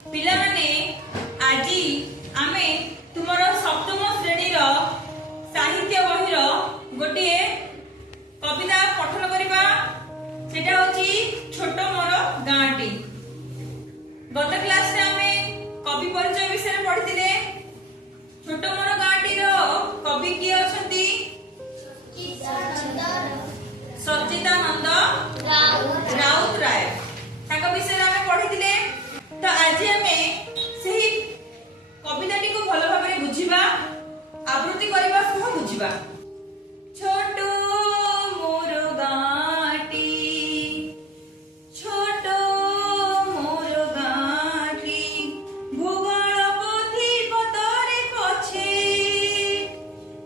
पिला माने आजी आमे तुमरो सप्तम श्रेणी रो साहित्य बही रो गोटे कविता पठन करिबा। सेटा होची छोटो मोर गांटी। गत क्लास रे आमे कवि परिचय विषय रे पढितिले। छोटो मोर गांटी रो कवि किए अछंती? सच्चिदानंद राउत राय ताका विषय रे आमे पढितिले। तो आज आमे सेही कविताटी को भल भाबरे बुझिबा, आवृत्ति करबा सह बुझिबा। छोटो मोर गांटी, छोटो मोर गांटी, भूगोल पोथी पतरे पछे,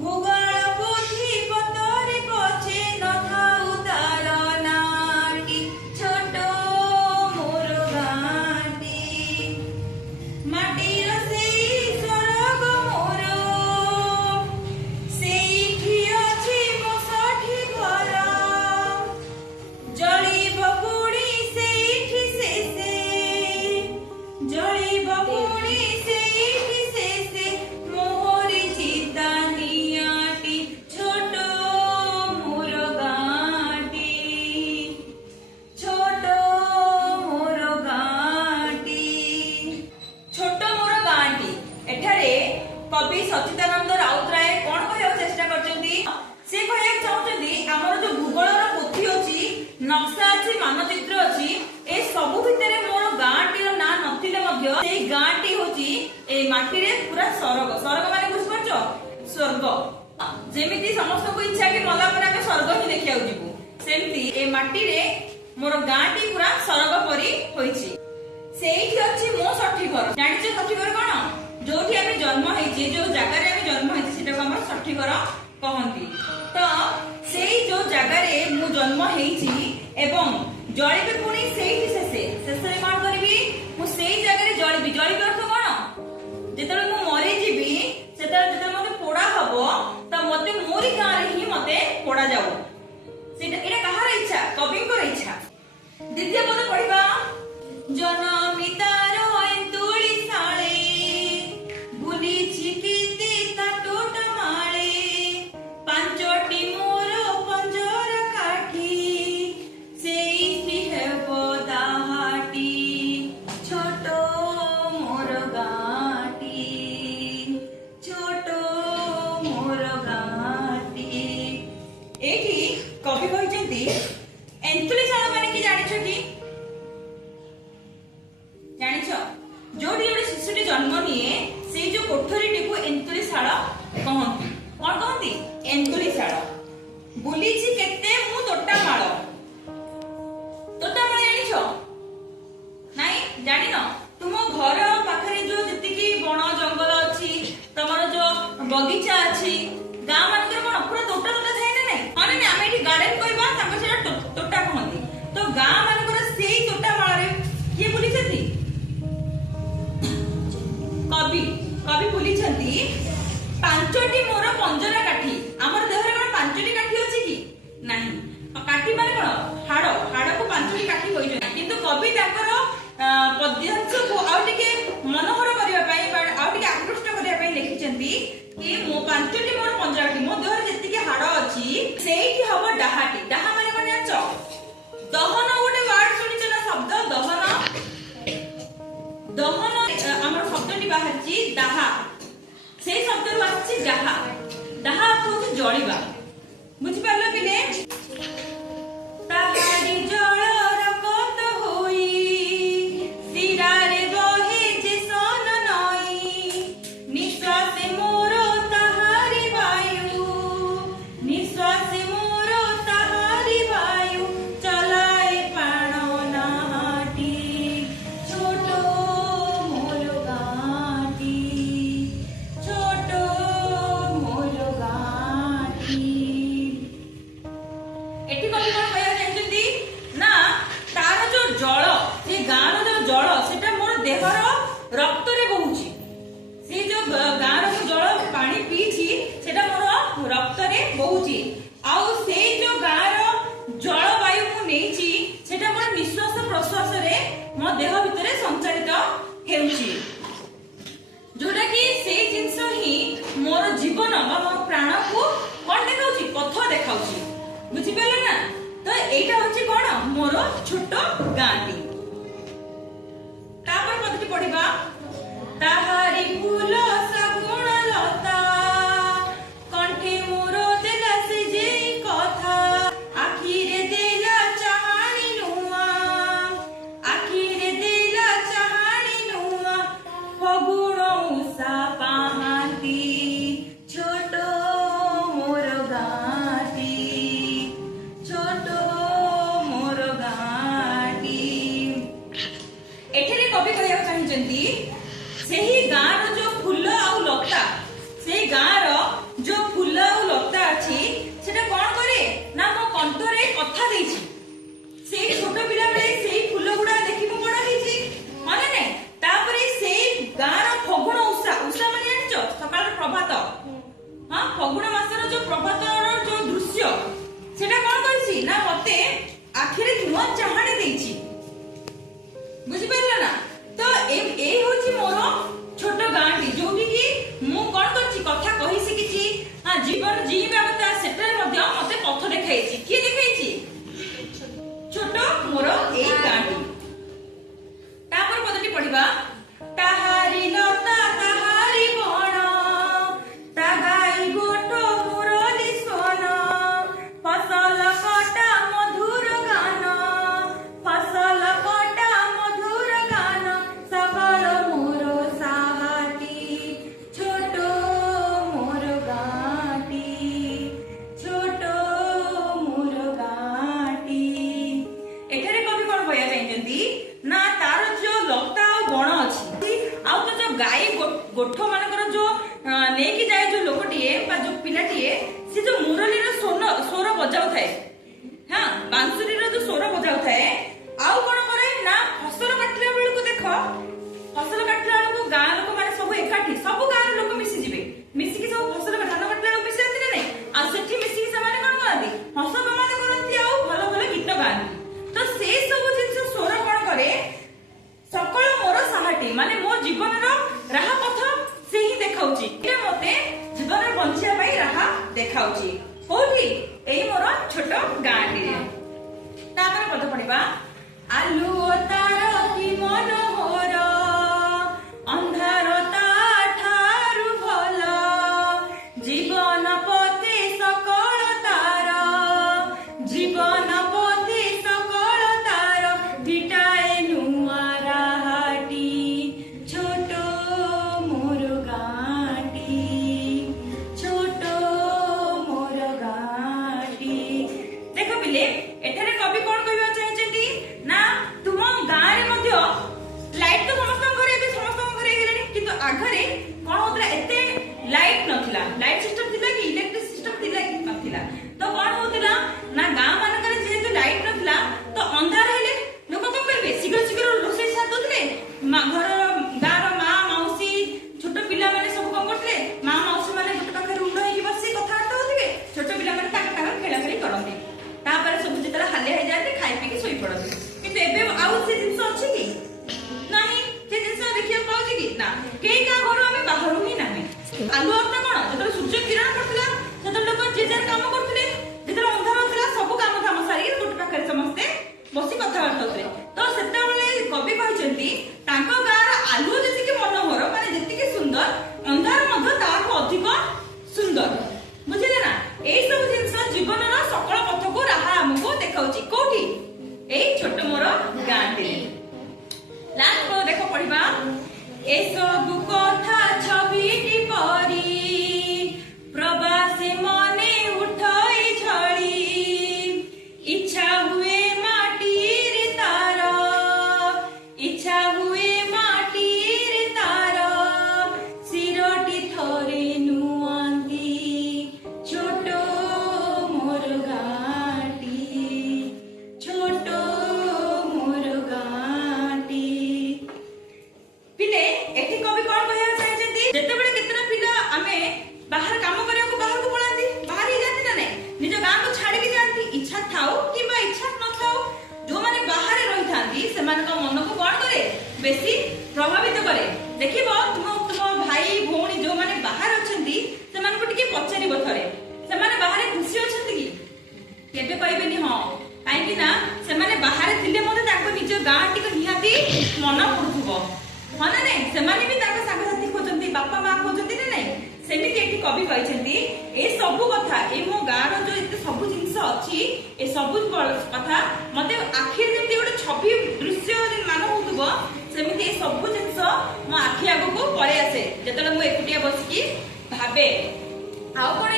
भूगोल पोथी पतरे पछे न थाउ तार नाटी। छोटो मोर गांटी, माटीर सेई स्वर्ग मोर, सेईठी अछि मो साठी घर, जळिब पुणी सेईठी शेषे, जळिब पुणी सेईठी शेषे, मोहरी चिता नियाटी। छोटो मोर गांटी, छोटो मोर गांटी, छोटो मोर गांटी। एठारे कवि सच्चिदानंद राउत राय कोन कहया चेष्टा करचंती? से कहया चाहउचंती हमर जो भूगोलर पोथी अछि, नक्शा अछि, मानचित्र अछि, ए सबु भितरे मोर गांटीर ना नथिले मध्य से गांटी होची ए माटी रे पूरा स्वर्ग। स्वर्ग माने बुझ परछो? स्वर्ग। जेमिति समस्त को इच्छा कि मला पर आके स्वर्ग ही देखिया जिवु, सेमति ए माटी रे मोर गांटी पूरा स्वर्ग परी होईची। सेठी अछि मो साठी घर। जानिछे साठी घर कोन? जोठी आमे जन्म हेछि, जो जागा रे आमे जन्म हेछि सेटा को हमर साठी घर कहंती। तो सेई जो जागा रे मु जन्म हेछि एवं जळिबे पुणी सेठी शेषे, शेषे रे कोन करबी? मु सेई जागा रे जळिबी। जळिबी अर्थ कोन? जेतले मु मरि जिबी सेतले जेतले मते पोड़ा हबो त मते मोरी गां रे ही मते पोड़ा जाऊ। सेटा एटा कहार इच्छा? कविंकर इच्छा। द्वितीय पद पढिबा। जनमितार एंतुळी साळे, बुलिछि कीर्ति ता टोटा माळे, पांचटी मोर पंजर काठी, सेई हेबो दाहाटी। छोटो मोर गांटी, छोटो मोर गांटी। एठी कवि कहिसेंती एंतुळी साळ माने कि जानिछो कि? जानिछ? जोडी जोडी शिशुटी जन्म निये से जो कोठरीटी को एंतुळीशाळ कहंती। कोन कहंती? एंतुळीशाळ। बुलिछि केते मु तोटा माळ। तोटा माळ जानिछ? नाही जानि न? तुम घर पाखरे जो जतिकी बण जंगल अछि, तमर जो बगीचा अछि, गां मानकर कोन पूरा तोटा तोटा थाय ना नाही? हां ना आमे एठी गार्डन कहबा ताको सेटा तोटा कहंती। तो गां मानकर सेई तोटा माळ रे किए बुलिछथि? कवि कवि बुलिछंती पांचटी मोर पंजरा काठी। हमर देहरे कोन पांचटी काठी अछि कि? नाही। काठी माने कोन? हाड़। हाड़ को पांचटी काठी होई छै, किंतु कवि ताकर पद्यांश को आउटिके मनोहर करिया पई बा आउटिके आकृष्ट करिया पई लिखिछंती कि मो पांचटी मोर पंजरा काठी, मो देहरे जतिके हाड़ अछि सेठी हबो डाहाटी। डाहा माने कोन जानचो? दहन गोटे वर्ड सुनिछ ना शब्द दहन? दहन हमर शब्दटी बाहरची दाहा, से शब्द रु आछि डाहा। डाहा अर्थ होछि जळिबा। बुझि पारलो पिले? ताहारी जळ रकत होई, सिरारे बहे जे सन नई, निश्वासे मोर ताहारी वायु, निश्वासे मोर ताहारी वायु, चलाए प्राण नाटी। छोटो मोर गांटी, छोटो मोर गांटी। एठी कवि कोन कहया जानछंती ना? तार जो जळ, से गांर जो जळ सेटा मोर देहर रक्त रे बहुची। से जो गांर जो जळ पानी पीछि सेटा मोर रक्त रे बहुची। आउ से जो गांर जळ वायु मु नेछि सेटा मोर निश्वास प्रश्वास रे मो देह भितरे संचालित हेउ। এইটা হচ্ছে কোন মোর ছোট গাঁটি। তারপর পদটি পড়িবা তাহারি ফুল সগুণ লতা কণ্ঠে মোর দেলা সে যেই কথা আখিরে দেলা চাহানি নুয়া আখিরে দেলা চাহানি নুয়া ফগুণ উষা পাহান্তি ছোট মোর গাঁটি ছোট মোর গাঁটি। এଠାରେ কবি କହିବାକୁ ଚାହିଁଛନ୍ତି ସେହି ଗାଁର ଯୋଉ ଫୁଲ ଆଉ ଲତା ସେଇ ଗାଁର ଯୋଉ ଫୁଲ ଆଉ ଲତା ଅଛି ସେଟା କଣ କରେ ନା ମୋ କଣ୍ଠରେ କଥା ଦେଇଛି। ସେଇ ଛୋଟ ପିଲା ବେଳେ ସେଇ ଫୁଲ ଗୁଡା ଦେଖି ମୁଁ ବଡ ହେଇଛି ମାନେ ନାଇଁ। ତାପରେ ସେଇ ଗାଁର ଫଗୁଣ ଉଷା ଉଷା ମାନେ ଜାଣିଛ ସକାଳର ପ୍ରଭାତ ହଁ ଫଗୁଣ ମାସର ଯୋଉ ପ୍ରଭାତର ଯୋଉ ଦୃଶ୍ୟ ସେଟା କଣ କରିଛି ନା ମତେ ଆଖିରେ ଧୂଆଁ ଚାହାଣି ଦେଇଛି। ବୁଝିପାରିଲ ନା? ତ ଏଇ ହଉଛି ମୋର ଛୋଟ ଗାଁଟି ଯୋଉଠି କି ମୁଁ କଣ କରିଛି କଥା କହି ଶିଖିଛି ଜୀବନ ଜୀଇବା କଥା ସେଠାରେ ମଧ୍ୟ ମତେ ପଥ ଦେଖାଇଛି। କିଏ ଦେଖାଇଛି? ଛୋଟ ମୋର ଏଇ ଗାଁଟି। ତାପରେ ପଦଟି ପଢିବା ତାହାରି ଲତା ତାହାରି ବଣ ତା ଗାଈ ଗୋଟ ମୁରଲି ସ୍ୱନ ଫସଲ କଟା ମଧୁର ଗାନ ଫସଲ କଟା ମଧୁର ଗାନ ସକଳ ମୋର ସାହାଟି ଛୋଟ ମୋର ଗାଁଟି ଛୋଟ ମୋର ଗାଁଟି। ଏଠାରେ କବି କଣ କହିବା ଚାହିଁଛନ୍ତି ନା ତାର ଯୋଉ ଲତା ଆଉ ବଣ ଅଛି ଆଉ ତ ଯୋଉ ଗାଈ ଗୋଠ ମାନଙ୍କର ଯୋଉ ନେଇକି ଯାଏ ଯୋଉ ଲୋକଟିଏ ବା ଯୋଉ ପିଲାଟିଏ ସେ ଯୋଉ ମୁରଲୀର ସ୍ୱର ବଜାଉଥାଏ ହଁ ବାଂଶୁରୀର ଯୋଉ ସ୍ୱର ବଜାଉଥାଏ ଆଉ କଣ କରେ ନା ଫସଲ କାଟିଲା ବେଳକୁ ଦେଖ ଫସଲ କାଟିଲା ବେଳକୁ ଗାଁ ଲୋକ ମାନେ ସବୁ ଏକାଠି ସବୁ ଗାଁର ଲୋକ ମିଶିଯିବେ ମିଶିକି ସବୁ ଫସଲ ଧାନ କାଟିଲା ବେଳକୁ ମିଶିଯାନ୍ତି ନା ନାଇଁ। ଆଉ ସେଠି ମିଶିକି ସେମାନେ କଣ କରନ୍ତି ହସ ପ୍ରମାଦ କରନ୍ତି ଆଉ ଭଲ ଭଲ ଗୀତ ଗାଆନ୍ତି। ତ ସେଇ ସବୁ ଜିନିଷ ସ୍ୱର କଣ କରେ ସକଳ ମୋର ସାହାଟି ମାନେ ମୋ ଜୀବନର ରାହା ପଥ ସେ ହିଁ ଦେଖାଉଛି। ଏଇଟା ମତେ ଜୀବନରେ ବଞ୍ଚିବା ପାଇଁ ରାହା ଦେଖାଉଛି। କୋଉଠି? ଏଇ ମୋର ଛୋଟ ଗାଁଟିରେ। ତାପରେ ପଦ ପଢିବା ଆଲୁଅ ତାର କି ମନୋହର ଅନ୍ଧାର ତା ଠାରୁ ଭଲ ଜୀବନ ପଥେ ସକଳ ତାର ଜୀବନ ପଥେ ସକଳ ତାର ବିଟାଏ ନୂଆ ରାହାଟି ଛୋଟ ମୋର ଗାଁଟି ଛୋଟ ମୋର ଗାଁଟି। ଦେଖ ପିଲେ ଏଠାରେ କବି କଣ କହିବାକୁ ଚାହିଁଛନ୍ତି ନା ତୁମ ଗାଁରେ ମଧ୍ୟ ଲାଇଟ ତ ସମସ୍ତଙ୍କ ଘରେ ଏବେ ସମସ୍ତଙ୍କ ଘରେ ହେଇଗଲାଣି କିନ୍ତୁ ଆଗରେ କଣ ହଉଥିଲା ଏତେ ଲାଇଟ ନଥିଲା। ଲାଇଟ ସିଷ୍ଟମ ଥିଲା କି ଇଲେକ୍ଟ୍ରିକ ସିଷ୍ଟମ ଥିଲା କି ନଥିଲା। ତ କଣ ହଉଥିଲା ନା ଗାଁ ମାନଙ୍କରେ ଯେହେତୁ ଲାଇଟ ନଥିଲା ତ ଅନ୍ଧାର ହେଲେ ଲୋକ କଣ କରିବେ ଶୀଘ୍ର ଶୀଘ୍ର ରୋଷେଇ ସାରି ଦଉଥିଲେ। ଘର ଗାଁର ମା ମାଉସୀ ଛୋଟ ପିଲାମାନେ ସବୁ କଣ କରୁଥିଲେ ମା ମାଉସୀ ମାନେ ଗୋଟେ ପାଖରେ ରୁଣ୍ଡ ହେଇକି ବସି କଥାବାର୍ତ୍ତା ହଉଥିବେ ଛୋଟ ପିଲାମାନେ ତାଙ୍କ ଖେଳା ଖେଳି କରନ୍ତି। ତାପରେ ସବୁ ଯେତେବେଳେ ହାଲିଆ ହେଇଯାନ୍ତି ଖାଇ ପିଇକି ଶୋଇ ପଡନ୍ତି। କିନ୍ତୁ ଏବେ ଆଉ ସେ ଜିନିଷ ଅଛି କି ନାହିଁ? ସେ ଜିନିଷ ଦେଖିବାକୁ ପାଉଛି କି ନା? କେହି କାହା ଘରୁ ଆମେ ବାହାରୁ ହିଁ ନାହିଁ। ଆଲୁଅ ଅର୍ଥ କଣ ଯେତେବେଳେ ସୂର୍ଯ୍ୟ କିରଣ ପଡୁଥିଲା ସେତେବେଳେ ଲୋକ ଯେ ଯାହାର କାମ କରୁଥିଲେ। ଯେତେବେଳେ ଅନ୍ଧାର ଥିଲା ସବୁ କାମ ସାରିକି ଗୋଟେ ପାଖରେ ସମସ୍ତେ ବସି କଥାବାର୍ତ୍ତା ହଉଥିଲେ। ତ ସେତେବେଳେ କବି କହିଛନ୍ତି ତାଙ୍କ ଗାଁର ଆଲୁଅ ଯେତିକି ମନୋହର ମାନେ ଯେତିକି ସୁନ୍ଦର ଅନ୍ଧାର ମଧ୍ୟ ତାଠୁ ଅଧିକ ସୁନ୍ଦର। ବୁଝିଲେ ନା? ଏଇ ସବୁ ଜିନିଷ ଜୀବନର ସକଳ ପଥକୁ ରାହା ଆମକୁ ଦେଖାଉଛି। କୋଉଠି? ଏଇ ଛୋଟ ମୋର ଗାଁଟିରେ। ଲାଷ୍ଟ ପଦ ଦେଖ ପଢିବା ଏସବୁ କଥା ଛବିଟି ପରି ପ୍ରବାସୀ ମନେ ଉଠଇ ଝଳି ଇଚ୍ଛା ହୁଏ ମାଟିରେ ତାର ଇଚ୍ଛା ହୁଏ ମାଟିରେ ତାର ଶିରଟି ଥରେ ନୁଆନ୍ତି ଛୋଟ ମୋର ଗାଁଟି ଛୋଟ ମୋର ଗାଁଟି। ପିଲେ ଏଠି କବି କଣ କହିବାକୁ ଚାହିଁଛନ୍ତି ଯେତେବେଳେ କେତେଟା ପିଲା ଆମେ ବାହାର କାମ କରିବାକୁ ବାହାରକୁ ପଳାନ୍ତି ବାହାରି ଯାଆନ୍ତି ନା ନାଇଁ ନିଜ ଗାଁକୁ ଛାଡିକି ଯାଆନ୍ତି ଇଚ୍ଛା ଥାଉ କିମ୍ବା ଇଚ୍ଛା ନଥାଉ ଯୋଉମାନେ ବାହାରେ ରହିଥାନ୍ତି ସେମାନଙ୍କ ମନକୁ କଣ କରେ ବେଶୀ ପ୍ରଭାବିତ କରେ। ଦେଖିବ ତୁମ ଭାଇ ଭଉଣୀ ଯୋଉମାନେ ବାହାରେ ଅଛନ୍ତି ସେମାନଙ୍କୁ ଟିକେ ପଚାରିବ ଥରେ ସେମାନେ ବାହାରେ ଖୁସି ଅଛନ୍ତି କି? କେବେ କହିବେନି ହଁ କାହିଁକି ନା ସେମାନେ ବାହାରେ ଥିଲେ ମଧ୍ୟ ତାଙ୍କ ନିଜ ଗାଁ ଟିକୁ ନିହାତି ମନ ପଡୁଥିବ ହଁ ନା ନାଇଁ ସେମାନେ ବି ତାଙ୍କ ସାଙ୍ଗସାଥି ଖୋଜନ୍ତି ବାପା ମା ଖୋଜନ୍ତି ନା ନାଇଁ ସେମିତି ଏଠି କବି କହିଛନ୍ତି ଏ ସବୁ କଥା ଏ ମୋ ଗାଁର ଯୋଉ ଏତେ ସବୁ ଜିନିଷ ଅଛି ଏ ସବୁ କଥା ମତେ ଆଖିରେ ଯେମିତି ଗୋଟେ ଛବି ଦୃଶ୍ୟ ମାନ ହଉଥିବ ସେମିତି ଏ ସବୁ ଜିନିଷ ମୋ ଆଖି ଆଗକୁ ପଳେଇ ଆସେ ଯେତେବେଳେ ମୁଁ ଏକୁଟିଆ ବସିକି ଭାବେ ଆଉ କଣ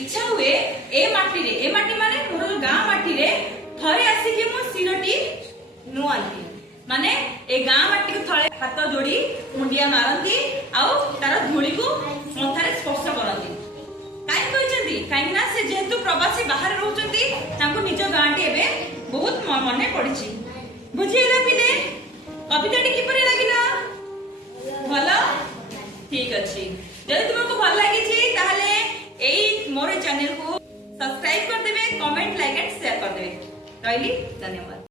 ଇଚ୍ଛା ହୁଏ ଏ ମାଟି ମାନେ ମୋର ଗାଁ ମାଟିରେ ଥରେ ଆସିକି ମୋ ଶିରଟି ନୁଆନ୍ତି ମାନେ ଏ ଗାଁ ମାଟିକୁ ଥରେ ହାତ ଯୋଡି ମୁଣ୍ଡିଆ ମାରନ୍ତି ଆଉ ତାର ଧୂଳିକୁ ମଥାରେ ସ୍ପର୍ଶ କରନ୍ତି କାହିଁ କହିଛନ୍ତି କାହିଁକି ନା ସେ ଯେହେତୁ ପ୍ରବାସୀ ବାହାରେ ରହୁଛନ୍ତି ତାଙ୍କୁ ନିଜ ଗାଁଟି ଏବେ ବହୁତ ମନେ ପଡିଛି ବୁଝିହେଲା ପିଲେ କବିତାଟି କିପରି ଲାଗିଲା ଭଲ ଠିକ ଅଛି ଯଦି ତୁମକୁ ଭଲ ଲାଗିଛି ତାହେଲେ ଏଇ ମୋର ଚ୍ୟାନେଲ को सब्सक्राइब कर देवे कमेंट लाइक एंड शेयर कर देवे। रहली धन्यवाद।